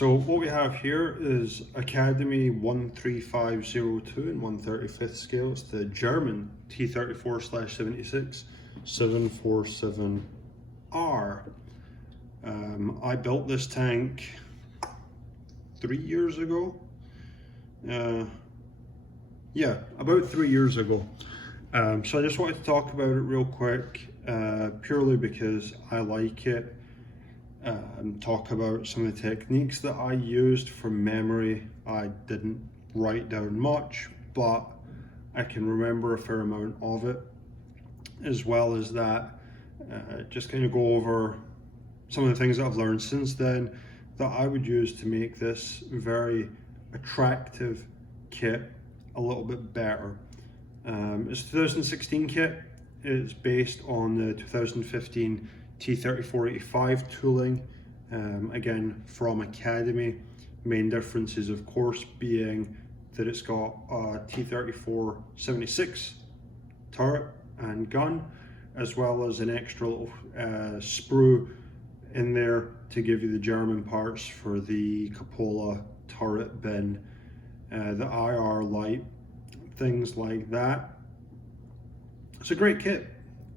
So what we have here is Academy 13502 in 1/35 scale. It's the German T-34/76 747R. I built this tank 3 years ago. Yeah, about 3 years ago. So I just wanted to talk about it real quick, purely because I like it. Talk about some of the techniques that I used from memory. I didn't write down much, but I can remember a fair amount of it. As well as that, just kind of go over some of the things that I've learned since then that I would use to make this very attractive kit a little bit better. It's a 2016 kit. It's based on the 2015 T-34-85 tooling, again from Academy. Main differences, of course, being that it's got a T-34-76 turret and gun, as well as an extra little sprue in there to give you the German parts for the cupola turret bin, the IR light, things like that. It's a great kit,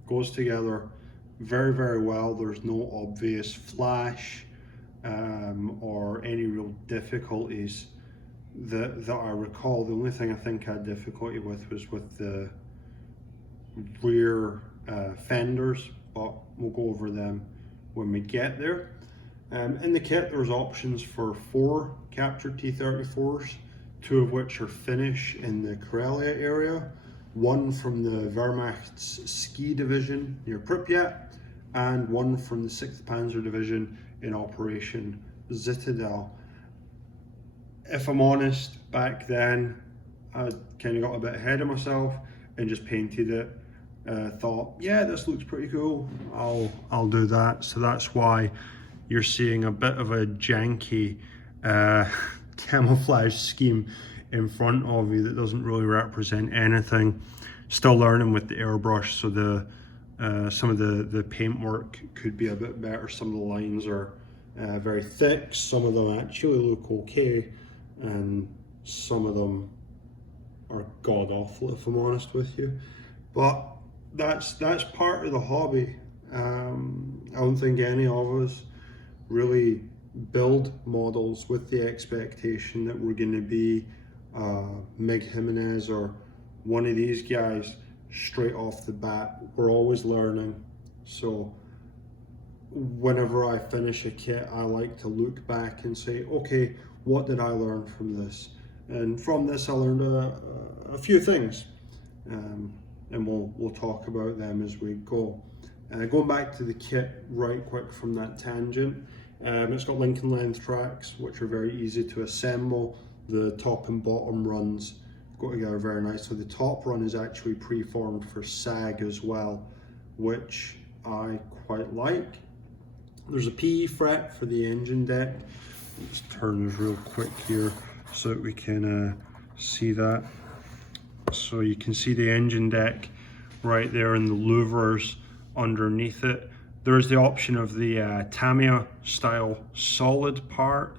goes together very, very well. There's no obvious flash or any real difficulties that I recall. The only thing I think I had difficulty with was with the rear fenders, but we'll go over them when we get there. In the kit there's options for 4 captured T-34s, 2 of which are Finnish in the Karelia area, 1 from the Wehrmacht's Ski Division near Pripyat, and 1 from the 6th Panzer Division in Operation Citadel. If I'm honest, back then I kind of got a bit ahead of myself and just painted it. Thought, yeah, this looks pretty cool, I'll do that. So that's why you're seeing a bit of a janky camouflage scheme in front of you that doesn't really represent anything. Still learning with the airbrush, so the some of the paintwork could be a bit better. Some of the lines are very thick, some of them actually look okay, and some of them are god awful, if I'm honest with you. But that's part of the hobby. I don't think any of us really build models with the expectation that we're going to be Mig Jimenez or one of these guys straight off the bat. We're always learning. So whenever I finish a kit, I like to look back and say, okay, what did I learn from this? And from this I learned a few things, and we'll talk about them as we go. Going back to the kit right quick from that tangent, it's got link and length tracks, which are very easy to assemble. The top and bottom runs go together very nicely. The top run is actually preformed for sag as well, which I quite like. There's a PE fret for the engine deck. Let's turn this real quick here so that we can see that. So you can see the engine deck right there and the louvers underneath it. There's the option of the Tamiya style solid part,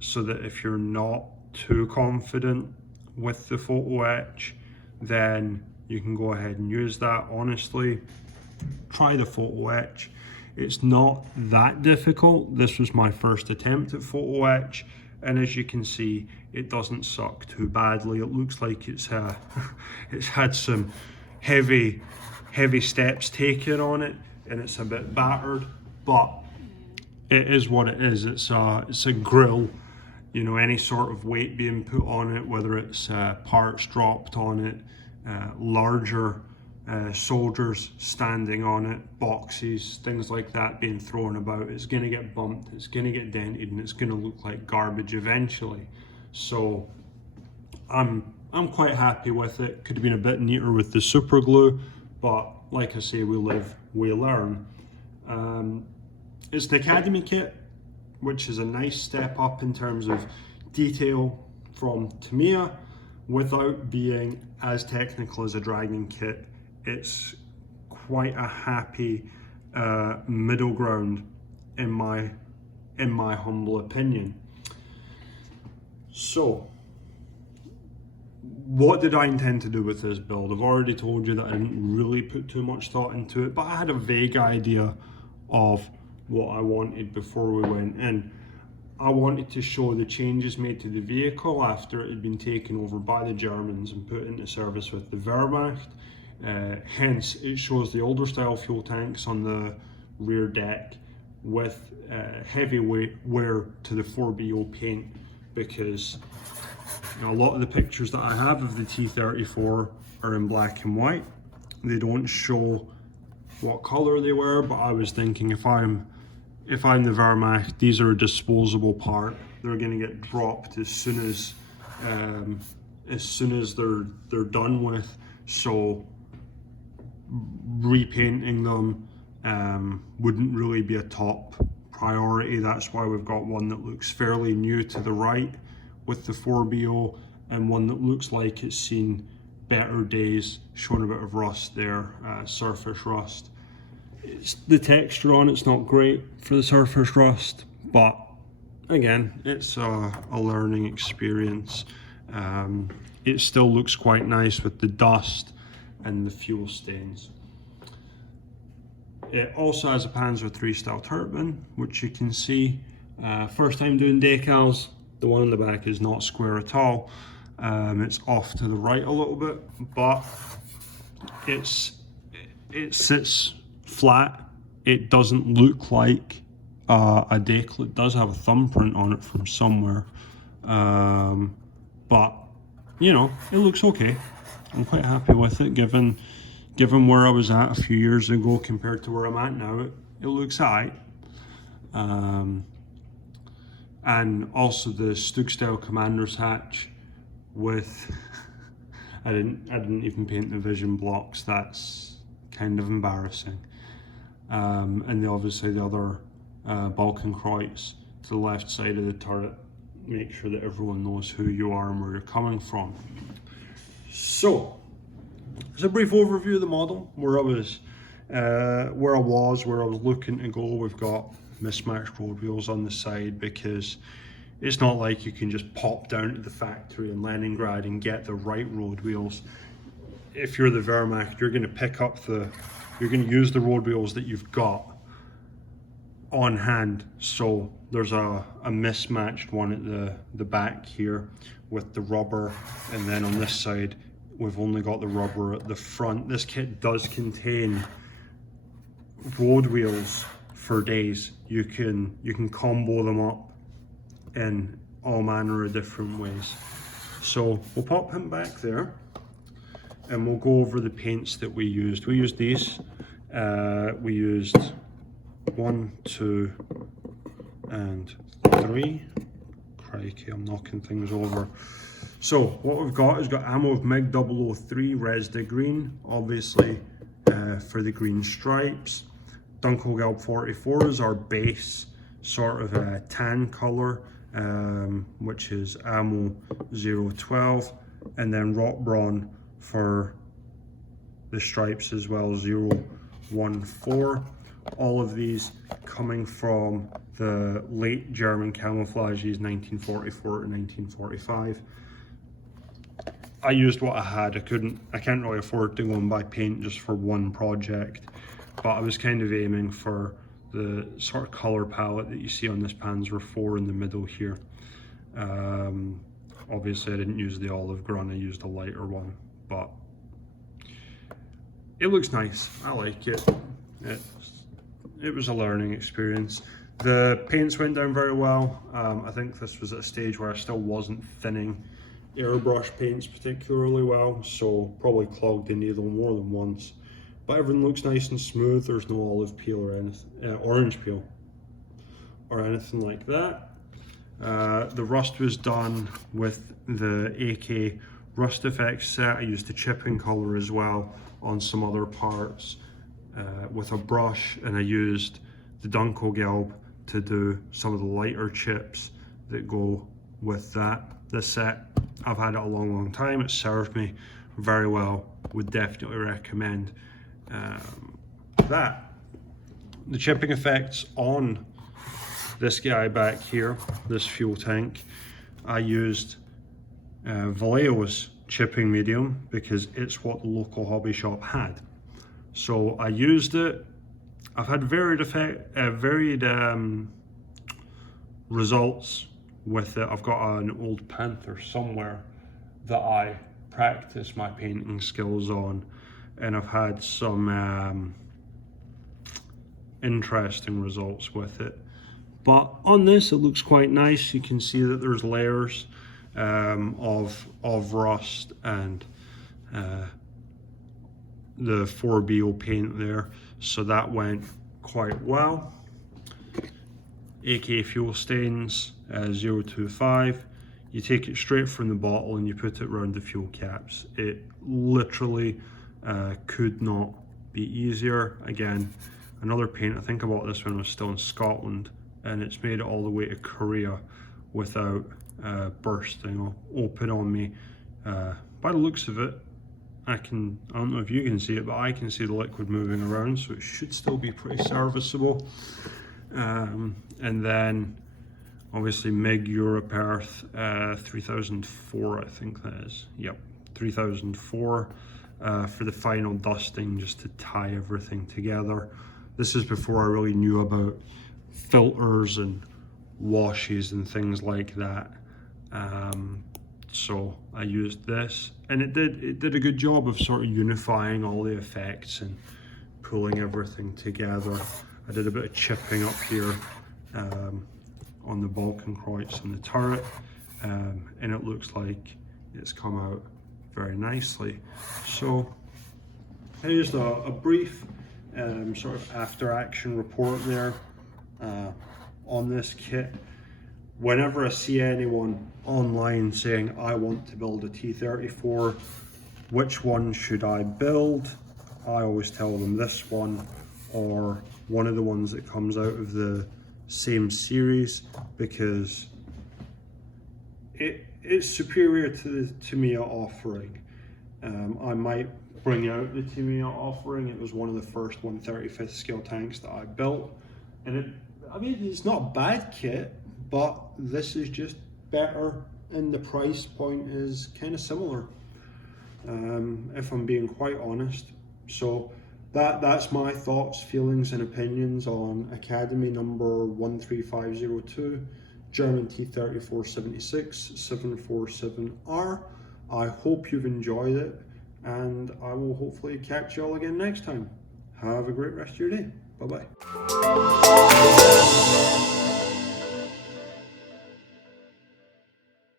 so that if you're not too confident with the photo etch, then you can go ahead and use that. Honestly, try the photo etch. It's not that difficult. This was my first attempt at photo etch, and as you can see, it doesn't suck too badly. It looks like it's it's had some heavy steps taken on it, and it's a bit battered, but it is what it is. It's a grill. You know, any sort of weight being put on it, whether it's parts dropped on it, larger soldiers standing on it, boxes, things like that being thrown about, it's going to get bumped, it's going to get dented, and it's going to look like garbage eventually. So I'm quite happy with it. Could have been a bit neater with the super glue, but like I say, we live, we learn. It's the Academy kit, which is a nice step up in terms of detail from Tamiya without being as technical as a Dragon kit. It's quite a happy middle ground in my humble opinion. So, what did I intend to do with this build? I've already told you that I didn't really put too much thought into it, but I had a vague idea of what I wanted before we went in. I wanted to show the changes made to the vehicle after it had been taken over by the Germans and put into service with the Wehrmacht. Hence, it shows the older style fuel tanks on the rear deck with heavy wear to the 4BO paint, because a lot of the pictures that I have of the T-34 are in black and white. They don't show what color they were, but I was thinking if I'm the Wehrmacht, these are a disposable part. They're going to get dropped as soon as they're done with. So repainting them wouldn't really be a top priority. That's why we've got one that looks fairly new to the right with the 4BO, and one that looks like it's seen better days, showing a bit of rust there, surface rust. The texture on it's not great for the surface rust, but again, it's a learning experience. It still looks quite nice with the dust and the fuel stains. It also has a Panzer III style turbine, which you can see. First time doing decals, the one in the back is not square at all. It's off to the right a little bit, but it sits flat. It doesn't look like a decal. It does have a thumbprint on it from somewhere, but you know, it looks okay. I'm quite happy with it, given where I was at a few years ago compared to where I'm at now. It looks alright. And also the Stug style commander's hatch with I didn't even paint the vision blocks. That's kind of embarrassing. And obviously the other Balkenkreuz to the left side of the turret. Make sure that everyone knows who you are and where you're coming from. So, it's a brief overview of the model, where I was looking to go. We've got mismatched road wheels on the side, because it's not like you can just pop down to the factory in Leningrad and get the right road wheels. If you're the Wehrmacht, you're going to use the road wheels that you've got on hand. So there's a mismatched one at the back here with the rubber, and then on this side we've only got the rubber at the front. This kit does contain road wheels for days. You can combo them up in all manner of different ways. So we'll pop him back there and we'll go over the paints that we used. We used these. We used 1, 2, and 3. Crikey, I'm knocking things over. So what we've got is ammo of MiG-003 Resda green, obviously for the green stripes. Dunkelgelb 44 is our base sort of tan color, which is ammo 012, and then Rotbraun for the stripes as well, 014. All of these coming from the late German camouflages, 1944 to 1945. I used what I had. I can't really afford to go and buy paint just for one project, but I was kind of aiming for the sort of color palette that you see on this Panzer IV in the middle here. Obviously I didn't use the olive grun, I used a lighter one, but it looks nice. I like it. It was a learning experience. The paints went down very well. I think this was at a stage where I still wasn't thinning airbrush paints particularly well, so probably clogged the needle more than once. But everything looks nice and smooth. There's no olive peel or anything, orange peel or anything like that. The rust was done with the AK Rust Effects set. I used the chipping color as well on some other parts with a brush, and I used the Dunkelgelb to do some of the lighter chips that go with that. This set, I've had it a long time. It served me very well. Would definitely recommend that. The chipping effects on this guy back here, this fuel tank, I used Vallejo's chipping medium because it's what the local hobby shop had. So I used it. I've had varied results with it. I've got an old Panther somewhere that I practice my painting skills on, and I've had some interesting results with it. But on this, it looks quite nice. You can see that there's layers of rust and the 4BO paint there, so that went quite well. AK fuel stains 025. You take it straight from the bottle and you put it around the fuel caps. It literally could not be easier. Again, another paint. I think about this when I was still in Scotland, and it's made it all the way to Korea without bursting open on me. By the looks of it, I don't know if you can see it, but I can see the liquid moving around, so it should still be pretty serviceable. And then obviously MIG Europe Earth 3004, I think that is. Yep, 3004 for the final dusting, just to tie everything together. This is before I really knew about filters and washes and things like that. So I used this, and it did a good job of sort of unifying all the effects and pulling everything together. I did a bit of chipping up here on the Balkenkreuz and the turret, and it looks like it's come out very nicely. So here's a brief sort of after action report there on this kit. Whenever I see anyone online saying, I want to build a T-34, which one should I build? I always tell them this one, or one of the ones that comes out of the same series, because it's superior to the Tamiya offering. I might bring out the Tamiya offering. It was one of the first 1/35th scale tanks that I built, and I mean, it's not a bad kit, but this is just better, and the price point is kind of similar, if I'm being quite honest. So that's my thoughts, feelings and opinions on Academy number 13502, German T-34 76 747R. I hope you've enjoyed it, and I will hopefully catch you all again next time. Have a great rest of your day. Bye-bye.